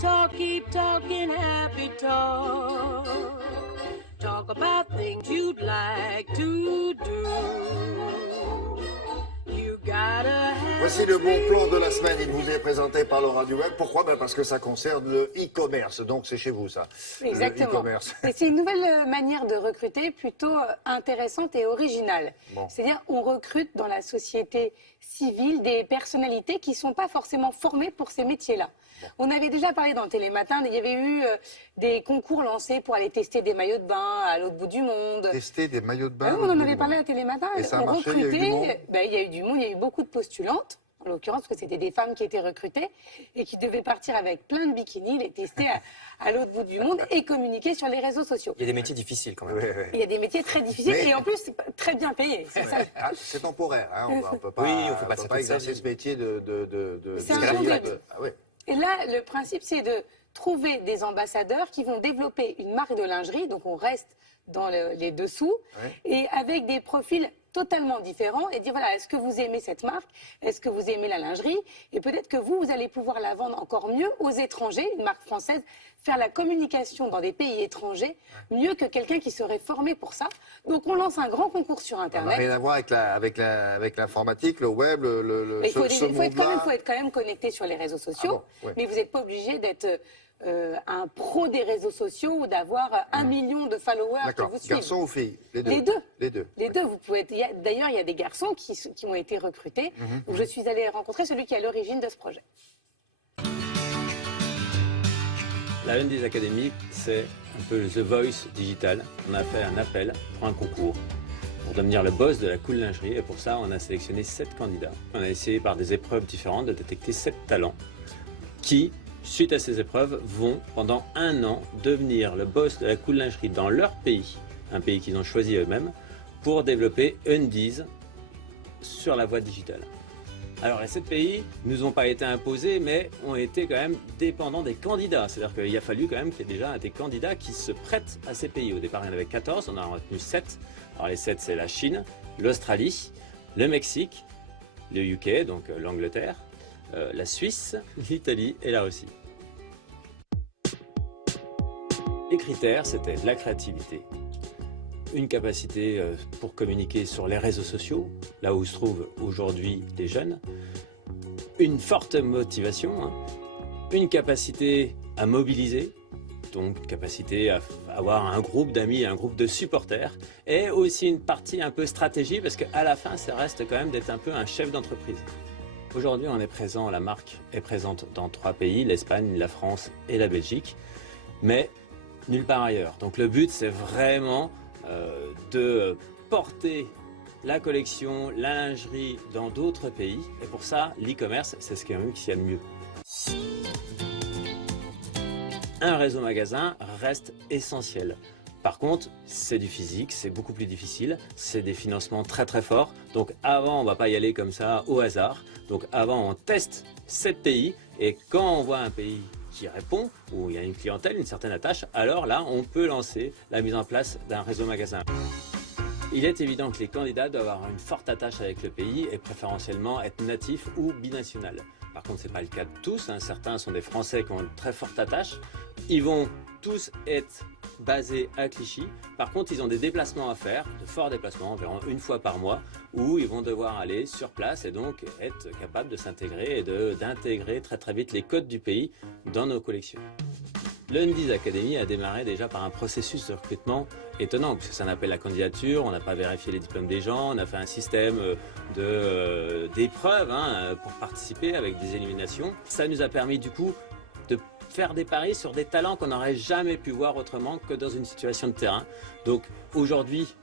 keep talking happy talk. Talk about things you'd like to do. You gotta have. Voici le bon plan de la semaine. Il vous est présenté par Laura Duel. Pourquoi? Parce que ça concerne le e-commerce. Donc c'est chez vous, ça. Exactement. Et c'est une nouvelle manière de recruter plutôt intéressante et originale. Bon. C'est-à-dire on recrute dans la société civile des personnalités qui ne sont pas forcément formées pour ces métiers-là. Bon. On avait déjà parlé dans Télématin, il y avait eu des concours lancés pour aller tester des maillots de bain à l'autre bout du monde. Tester des maillots de bain? Oui, on en avait parlé à Télématin. Et ça a marché, il y a eu du monde? Il y a eu du monde, il y a eu beaucoup de postulantes. En l'occurrence, parce que c'était des femmes qui étaient recrutées et qui devaient partir avec plein de bikinis, les tester à l'autre bout du monde et communiquer sur les réseaux sociaux. Il y a des métiers difficiles quand même. Ouais. Il y a des métiers très difficiles et en plus très bien payés. C'est temporaire, hein. On ne peut pas exercer ce métier C'est un concept. Et là, le principe, c'est de trouver des ambassadeurs qui vont développer une marque de lingerie, donc on reste dans les dessous, et avec des profils totalement différents, et dire voilà, est-ce que vous aimez cette marque? Est-ce que vous aimez la lingerie? Et peut-être que vous allez pouvoir la vendre encore mieux aux étrangers, une marque française, faire la communication dans des pays étrangers, mieux que quelqu'un qui serait formé pour ça. Donc on lance un grand concours sur Internet. Ça n'a rien à voir avec l'informatique, le web, il faut être quand même connecté sur les réseaux sociaux, mais vous n'êtes pas obligé d'être un pro des réseaux sociaux ou d'avoir 1 million de followers qui vous suivent. Garçons ou filles? Les deux. Les deux. Vous pouvez d'ailleurs, il y a des garçons qui ont été recrutés. Donc je suis allée rencontrer celui qui est à l'origine de ce projet. La Undies Academy, c'est un peu The Voice digital. On a fait un appel pour un concours pour devenir le boss de la cool lingerie. Et pour ça, on a sélectionné 7 candidats. On a essayé par des épreuves différentes de détecter 7 talents qui, suite à ces épreuves, vont pendant 1 an devenir le boss de la cool lingerie dans leur pays, un pays qu'ils ont choisi eux-mêmes, pour développer Undies sur la voie digitale. Alors les 7 pays ne nous ont pas été imposés, mais ont été quand même dépendants des candidats. C'est-à-dire qu'il a fallu quand même qu'il y ait déjà des candidats qui se prêtent à ces pays. Au départ, il y en avait 14, on en a retenu 7. Alors les 7, c'est la Chine, l'Australie, le Mexique, le UK, donc l'Angleterre, la Suisse, l'Italie et la Russie. Les critères, c'était de la créativité, une capacité pour communiquer sur les réseaux sociaux, là où se trouvent aujourd'hui les jeunes, une forte motivation, une capacité à mobiliser, donc capacité à avoir un groupe d'amis, un groupe de supporters, et aussi une partie un peu stratégie, parce qu'à la fin, ça reste quand même d'être un peu un chef d'entreprise. Aujourd'hui, on est présent, la marque est présente dans 3 pays, l'Espagne, la France et la Belgique, mais nulle part ailleurs. Donc le but, c'est vraiment de porter la collection, la lingerie dans d'autres pays. Et pour ça, l'e-commerce, c'est ce qu'il y a de mieux. Un réseau magasin reste essentiel. Par contre, c'est du physique, c'est beaucoup plus difficile, c'est des financements très très forts. Donc avant, on ne va pas y aller comme ça au hasard. Donc avant, on teste 7 pays et quand on voit un pays qui répond, où il y a une clientèle, une certaine attache, alors là, on peut lancer la mise en place d'un réseau magasin. Il est évident que les candidats doivent avoir une forte attache avec le pays et préférentiellement être natifs ou binational. Par contre, ce n'est pas le cas de tous. Certains sont des Français qui ont une très forte attache. Ils vont tous être basés à Clichy. Par contre, ils ont des déplacements à faire, de forts déplacements, environ 1 fois par mois, où ils vont devoir aller sur place et donc être capables de s'intégrer et d'intégrer très très vite les codes du pays dans nos collections. L'Undies Academy a démarré déjà par un processus de recrutement étonnant, puisque c'est un appel à candidature, on n'a pas vérifié les diplômes des gens, on a fait un système d'épreuves pour participer avec des éliminations. Ça nous a permis du coup de faire des paris sur des talents qu'on n'aurait jamais pu voir autrement que dans une situation de terrain. Donc aujourd'hui,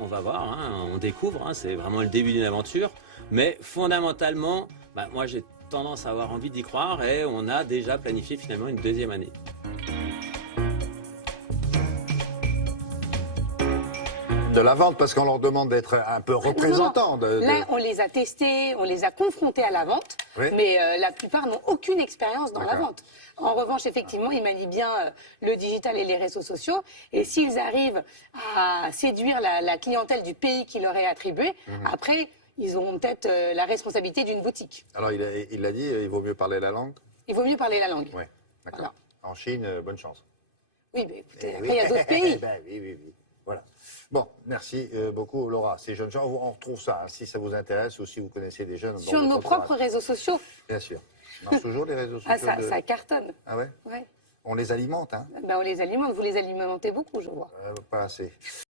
on va voir, on découvre, c'est vraiment le début d'une aventure, mais fondamentalement, moi j'ai tendance à avoir envie d'y croire et on a déjà planifié finalement une 2e année. De la vente, parce qu'on leur demande d'être un peu représentants. Là, on les a testés, on les a confrontés à la vente, mais la plupart n'ont aucune expérience dans la vente. En revanche, effectivement, ils manient bien le digital et les réseaux sociaux. Et s'ils arrivent à séduire la clientèle du pays qui leur est attribué, après, ils auront peut-être la responsabilité d'une boutique. Alors, il a dit, il vaut mieux parler la langue? Il vaut mieux parler la langue. Ouais. D'accord. Voilà. En Chine, bonne chance. Oui, mais écoutez, Eh après, oui. il y a d'autres pays. Ben oui, oui, oui. Voilà. Bon, merci beaucoup, Laura. Ces jeunes gens, on retrouve ça, hein, si ça vous intéresse ou si vous connaissez des jeunes. Sur nos propres réseaux sociaux. Bien sûr. Ça marche toujours, les réseaux sociaux Ça cartonne. Ah ouais, Ouais. On les alimente, hein Ben, on les alimente. Vous les alimentez beaucoup, je vois. Pas assez.